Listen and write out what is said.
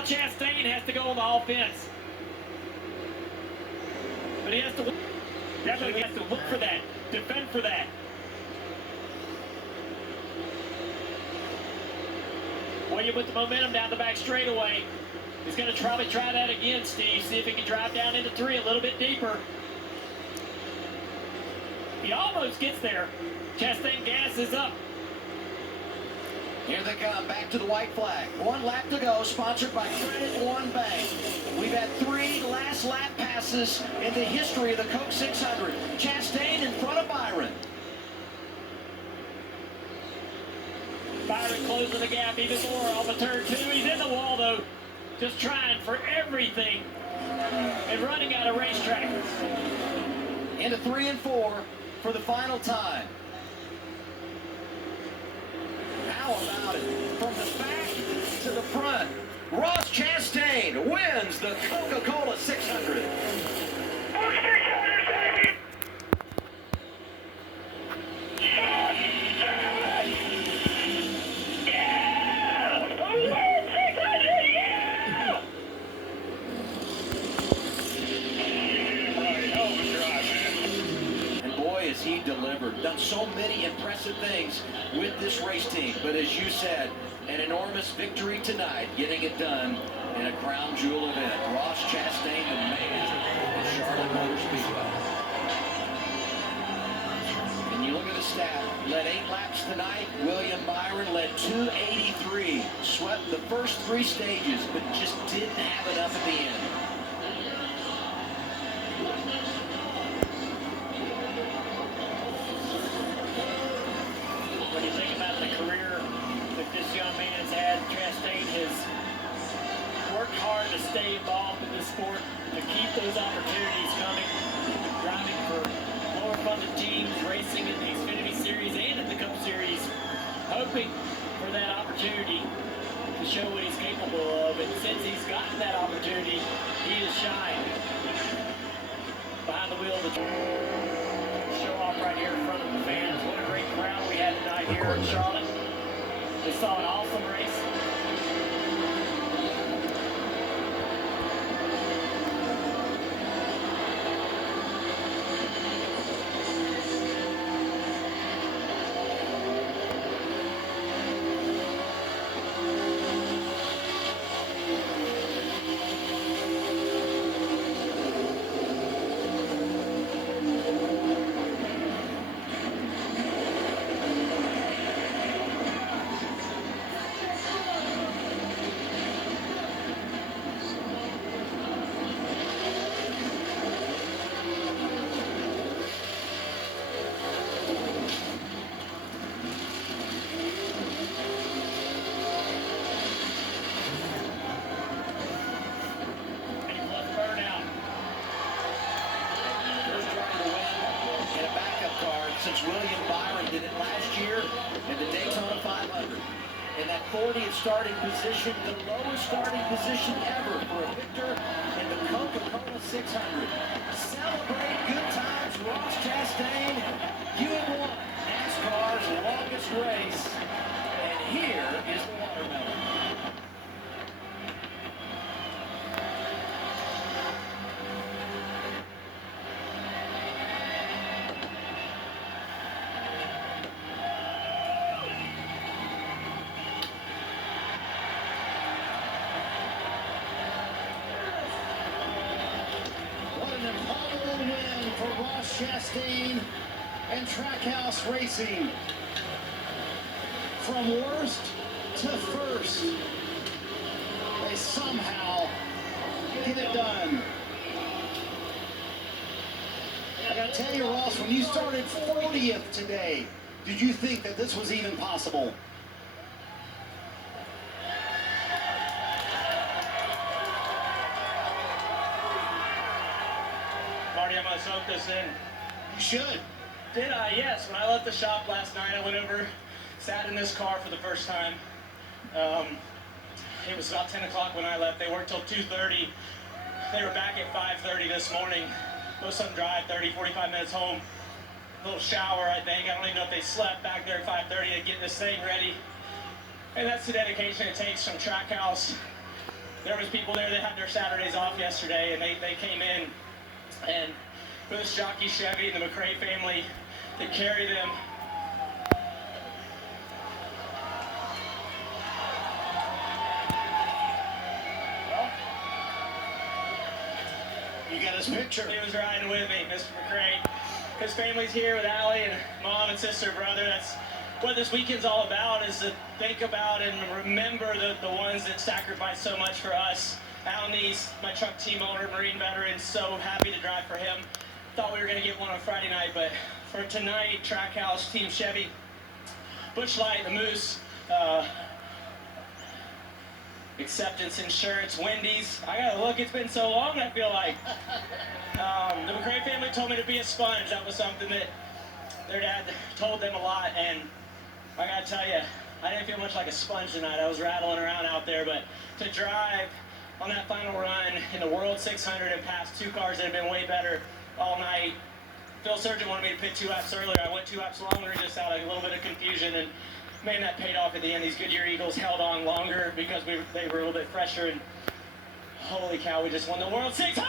Now Chastain has to go on the offense. But he has to definitely has to look for that, defend for that. William with the momentum down the back straightaway. He's going to probably try that again, Steve. See if he can drive down into 3 a little bit deeper. He almost gets there. Chastain gas is up. Here they come, back to the white flag. 1 lap to go, sponsored by Credit One Bank. We've had 3 last lap passes in the history of the Coke 600. Chastain in front of Byron. Byron closing the gap even more off of turn 2. He's in the wall, though. Just trying for everything and running out of racetrack. Into 3 and 4 for the final time. How about it? From the back to the front, Ross Chastain wins the Coca-Cola 600. Has he delivered, done so many impressive things with this race team, but as you said, an enormous victory tonight, getting it done in a crown jewel event. Ross Chastain, the man of Charlotte Motor Speedway. And you look at the stat, led 8 laps tonight. William Byron led 283, swept the first 3 stages, but just didn't have enough at the end. When you think about the career that this young man's had, Chastain has worked hard to stay involved in this sport, to keep those opportunities coming, driving for lower funded teams, racing in the Xfinity Series and in the Cup Series, hoping for that opportunity to show what he's capable of. And since he's gotten that opportunity, he has shined behind the wheel of the show off right here in front of the fans. What a great crowd we had tonight here in Charlotte. We saw an awesome race. Since William Byron did it last year in the Daytona 500. In that 40th starting position, the lowest starting position ever for a victor in the Coca-Cola 600. Celebrate good times, Ross Chastain. You have won NASCAR's longest race. And here is the watermelon. For Ross Chastain and Trackhouse Racing. From worst to first, they somehow get it done. I gotta tell you, Ross, when you started 40th today, did you think that this was even possible? I'm going to soak this in. You should. Did I? Yes. When I left the shop last night, I went over, sat in this car for the first time. It was about 10 o'clock when I left. They worked till 2:30. They were back at 5:30 this morning. Most of them drive 30, 45 minutes home. A little shower, I think. I don't even know if they slept back there at 5:30 to get this thing ready. And that's the dedication it takes from Trackhouse. there was people there that had their Saturdays off yesterday, and they came in, and for this jockey Chevy and the McRae family to carry them. You got his picture. He was riding with me, Mr. McRae. His family's here with Allie and mom and sister, brother. That's what this weekend's all about, is to think about and remember the ones that sacrificed so much for us. Al Neese, my truck team owner, Marine veteran, so happy to drive for him. Thought we were going to get one on Friday night, but for tonight, Trackhouse, Team Chevy, Busch Light, the Moose, Acceptance Insurance, Wendy's. I gotta look, it's been so long, I feel like. The McRae family told me to be a sponge. That was something that their dad told them a lot, and I gotta tell you, I didn't feel much like a sponge tonight. I was rattling around out there, but to drive on that final run in the World 600 and pass two cars that have been way better all night. Phil Surgeon wanted me to pit 2 laps earlier. I went 2 laps longer just out of a little bit of confusion, and man, that paid off at the end. These Goodyear Eagles held on longer because they were a little bit fresher, and holy cow, we just won the World 600!